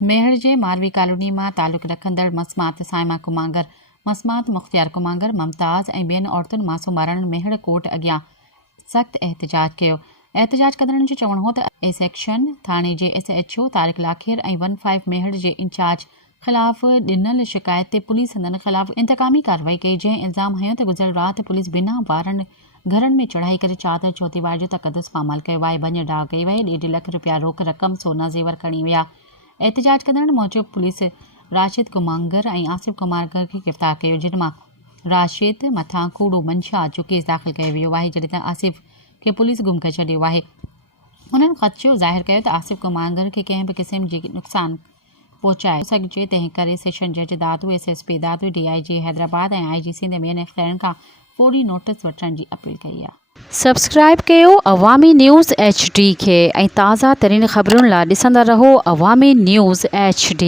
मेहर जे मारवी कॉलोनी में तालुक रखंदड़ मसमात साइमा कुमांगर, मसमात मुख्तियार कुमांगर, मुमताज़ ऐं ॿियनि औरतुनि मासूम ॿारनि मेहर कोर्ट अॻियां सख़्त एहतजाज कयो। एहतजाज कंदड़नि जो चवणु हो त ए सेक्शन थाणे जे SHO तारिक लाखेर ऐं 15 मेहर जे इंचार्ज ख़िलाफ़ ॾिनल शिकायत ते पुलिस संदनि ख़िलाफ़ इंतकामी कार्रवाई कई, जंहिं इल्ज़ाम हयो त गुज़िरियल राति पुलिस बिना ॿारनि घरनि में चढ़ाई करे चादर चौथीवार जो तक़दुस पामाल कयो आहे। भञ डाह कई वई, 1.5 लख रुपया रोक रक़म, सोना ज़ेवर खणी विया। एहतजाज कंदड़ मूजिब पुलिस राशिद कुमांगर ऐं आसिफ कुमांगर खे गिरफ़्तार कयो, जिन मां राशिद मथां कूड़ो मंशा जो केस दाख़िल कयो वियो आहे, जॾहिं त आसिफ खे पुलिस गुम करे छॾियो आहे। हुननि ख़दशो ज़ाहिर कयो त आसिफ कुमांगर खे कंहिं बि क़िस्म जी नुक़सान पहुचाए सघिजे, तंहिं करे सेशन जज दादू, SSP दादू, DIG हैदराबाद ऐं IG सिंध ॿियनि अख़िलनि खां फ़ौरी नोटिस वठण जी अपील कई आहे। सब्सक्राइब कयो अवामी न्यूज़ HD खे ऐं ताज़ा तरीन ख़बरुनि लाइ ॾिसंदा रहो अवामी न्यूज़ HD।